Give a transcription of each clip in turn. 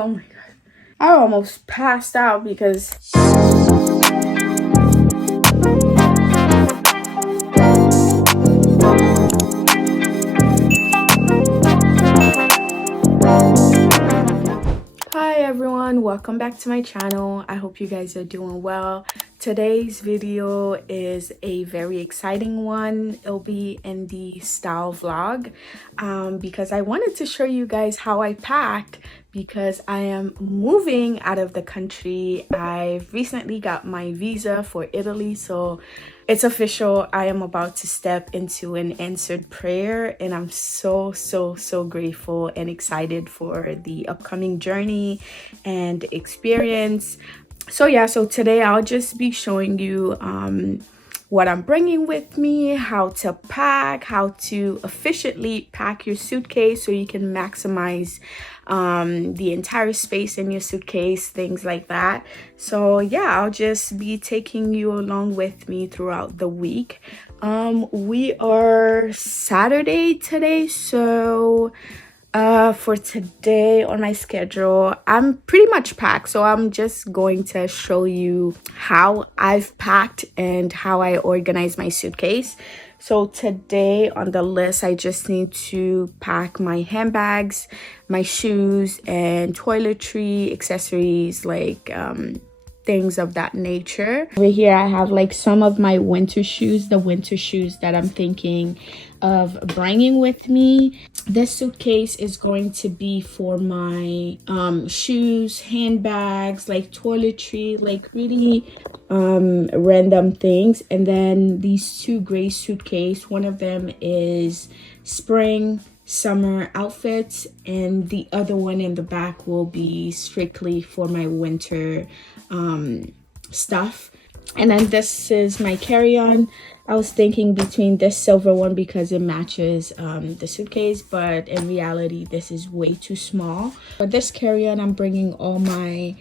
Oh my god. I almost passed out because hi everyone, welcome back to my channel. I hope you guys are doing well. Today's video is a very exciting one. It'll be in the style vlog because I wanted to show you guys how I packed because I am moving out of the country. I've recently got my visa for Italy, so it's official. I am about to step into an answered prayer, and I'm so grateful and excited for the upcoming journey and experience. So yeah, so today I'll just be showing you what I'm bringing with me, how to pack, how to efficiently pack your suitcase so you can maximize the entire space in your suitcase, things like that. So yeah, I'll just be taking you along with me throughout the week. We are Saturday today, so for today on my schedule, I'm pretty much packed, so I'm just going to show you how I've packed and how I organize my suitcase. So today on the list, I just need to pack my handbags, my shoes, and toiletry accessories, like things of that nature. Over here I have like some of my winter shoes, the winter shoes that I'm thinking of bringing with me. This suitcase is going to be for my shoes, handbags, like toiletry, like really random things. And then these two gray suitcase, one of them is spring summer outfits, and the other one in the back will be strictly for my winter stuff. And then this is my carry-on. I was thinking between this silver one because it matches the suitcase, but in reality this is way too small. For this carry-on, I'm bringing all my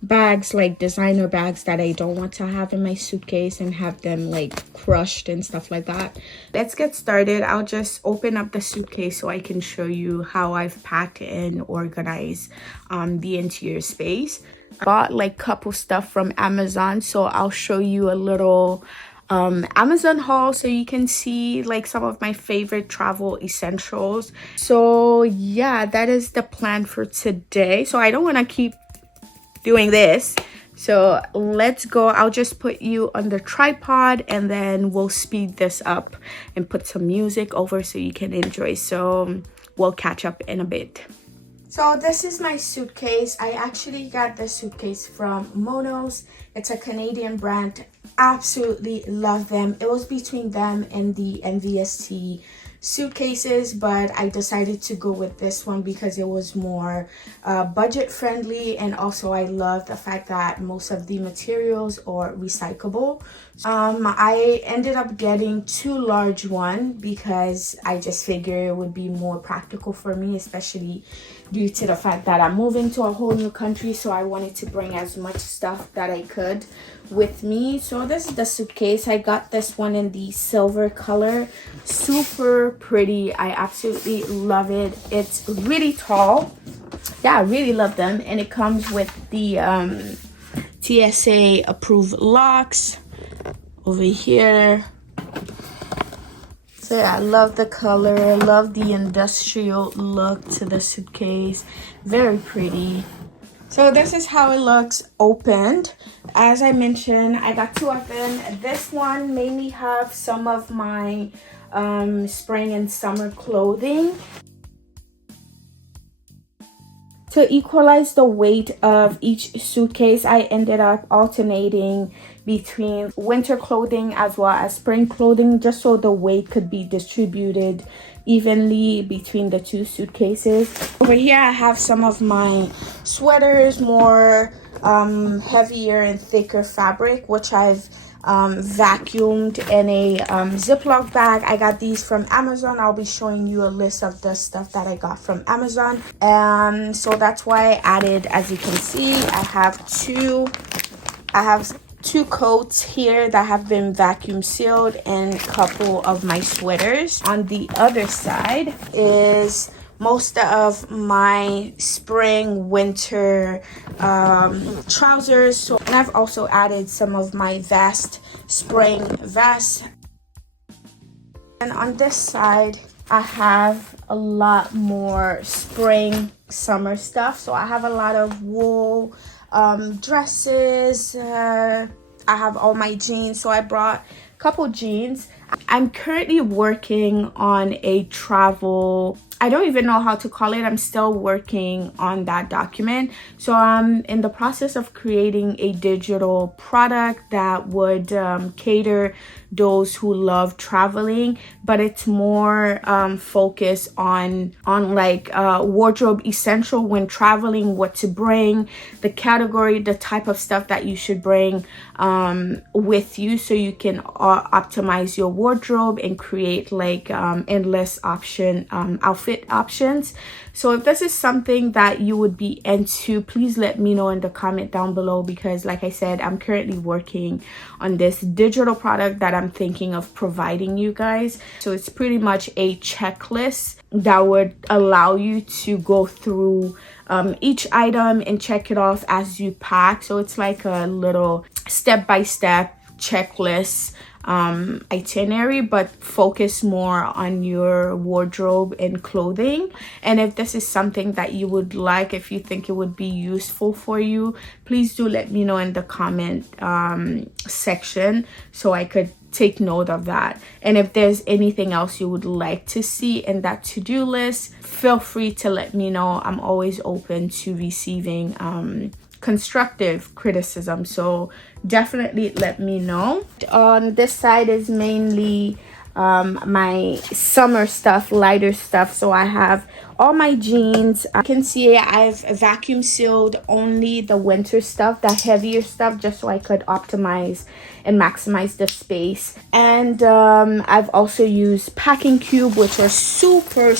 bags, like designer bags that I don't want to have in my suitcase and have them like crushed and stuff like that. Let's get started. I'll just open up the suitcase so I can show you how I've packed and organized the interior space. I bought like couple stuff from Amazon, so I'll show you a little Amazon haul so you can see like some of my favorite travel essentials. So yeah, that is the plan for today. So I don't want to keep doing this, so let's go. I'll just put you on the tripod and then we'll speed this up and put some music over so you can enjoy. So we'll catch up in a bit. So this is my suitcase. I actually got this suitcase from Monos. It's a Canadian brand. Absolutely love them. It was between them and the MVST suitcases, but I decided to go with this one because it was more budget friendly, and also I love the fact that most of the materials are recyclable. I ended up getting two large one because I just figured it would be more practical for me, especially due to the fact that I'm moving to a whole new country, so I wanted to bring as much stuff that I could with me. So this is the suitcase. I got this one in the silver color. Super pretty. I absolutely love it. It's really tall. Yeah, I really love them. And it comes with the TSA approved locks over here. So yeah, I love the color. I love the industrial look to the suitcase. Very pretty. So this is how it looks opened. As I mentioned, I got two of them. This one mainly have some of my spring and summer clothing. To equalize the weight of each suitcase, I ended up alternating between winter clothing as well as spring clothing, just so the weight could be distributed evenly between the two suitcases. Over here I have some of my sweaters, more heavier and thicker fabric, which I've vacuumed in a Ziploc bag. I got these from Amazon. I'll be showing you a list of the stuff that I got from Amazon. So that's why I added, as you can see, I have two coats here that have been vacuum sealed and a couple of my sweaters. On the other side is most of my spring winter trousers. So, and I've also added some of my spring vests. And on this side, I have a lot more spring summer stuff. So I have a lot of wool dresses. I have all my jeans. So I brought a couple jeans. I'm currently working on a travel, I don't even know how to call it. I'm still working on that document. So I'm in the process of creating a digital product that would cater those who love traveling, but it's more focused on like wardrobe essential when traveling, what to bring, the category, the type of stuff that you should bring with you, so you can optimize your wardrobe and create like endless outfit options. So if this is something that you would be into, please let me know in the comment down below, because like I said, I'm currently working on this digital product that I'm thinking of providing you guys. So it's pretty much a checklist that would allow you to go through each item and check it off as you pack. So it's like a little step-by-step checklist itinerary, but focus more on your wardrobe and clothing. And if this is something that you would like, if you think it would be useful for you, please do let me know in the comment section so I could take note of that. And if there's anything else you would like to see in that to-do list, feel free to let me know. I'm always open to receiving constructive criticism, so definitely let me know. On this side is mainly my summer stuff, lighter stuff. So I have all my jeans. I can see I've vacuum sealed only the winter stuff, the heavier stuff, just so I could optimize and maximize the space. And I've also used packing cube, which are super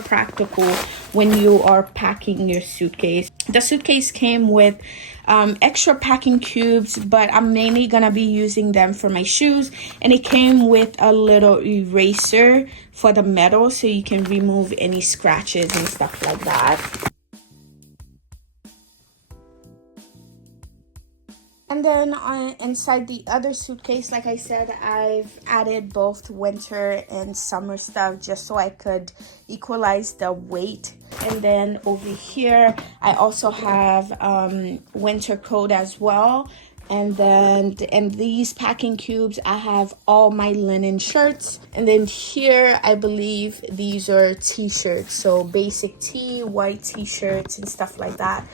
practical when you are packing your suitcase. The suitcase came with extra packing cubes, but I'm mainly gonna be using them for my shoes. And it came with a little eraser for the metal, so you can remove any scratches and stuff like that. And then inside the other suitcase, like I said, I've added both winter and summer stuff just so I could equalize the weight. And then over here, I also have winter coat as well. And then in these packing cubes, I have all my linen shirts. And then here, I believe these are t-shirts. So basic tee, white t-shirts and stuff like that.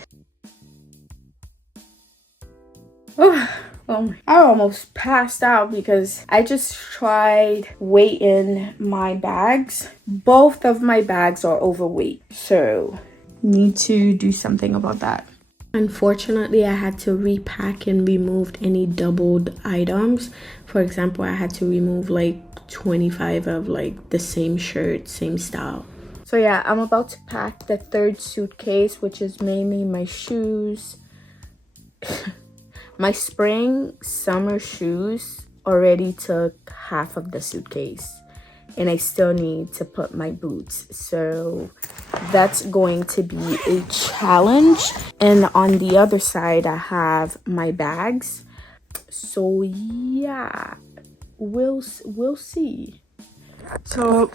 I almost passed out because I just tried weighing my bags. Both of my bags are overweight, so need to do something about that. Unfortunately, I had to repack and remove any doubled items. For example, I had to remove like 25 of like the same shirt, same style. So yeah, I'm about to pack the third suitcase, which is mainly my shoes. My spring summer shoes already took half of the suitcase, and I still need to put my boots, so that's going to be a challenge. And on the other side, I have my bags. So yeah, we'll see. So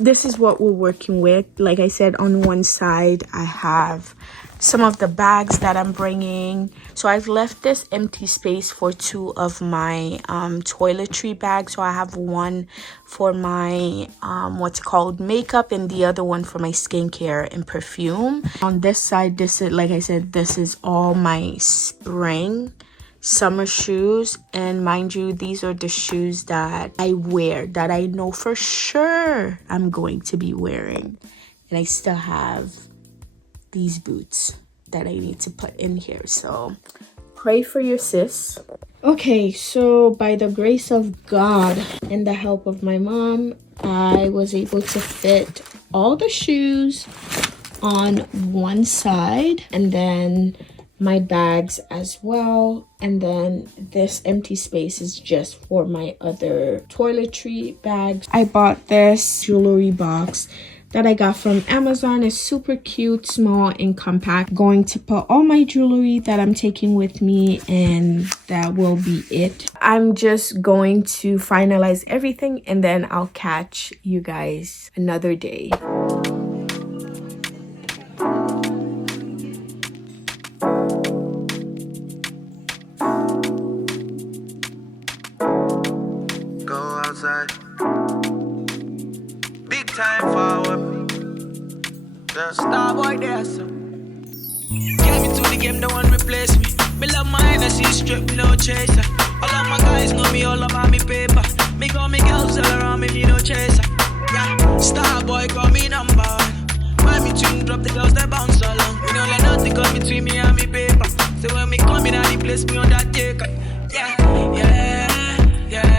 this is what we're working with. Like I said, on one side I have some of the bags that I'm bringing. So I've left this empty space for two of my toiletry bags. So I have one for my what's called makeup, and the other one for my skincare and perfume. On this side, this is, like I said, this is all my spring summer shoes. And mind you, these are the shoes that I wear, that I know for sure I'm going to be wearing. And I still have these boots that I need to put in here, so pray for your sis. Okay, so by the grace of God and the help of my mom, I was able to fit all the shoes on one side, and then my bags as well. And then this empty space is just for my other toiletry bags. I bought this jewelry box that I got from Amazon. Is super cute, small, and compact. Going to put all my jewelry that I'm taking with me, and that will be it. I'm just going to finalize everything, and then I'll catch you guys another day. Go outside. Big time forward. Yeah. Star boy there, so. Get me to the game, don't want replace me. Me love my energy, strip, no chaser. All of my guys know me all about me paper. Me got me girls all around me, me no chaser. Yeah, star boy call me number one. When me tune drop, the girls they bounce along. We don't let nothing come between me and me paper. So when me come in, I place me on that take. Yeah, yeah, yeah.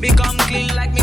Become clean like me.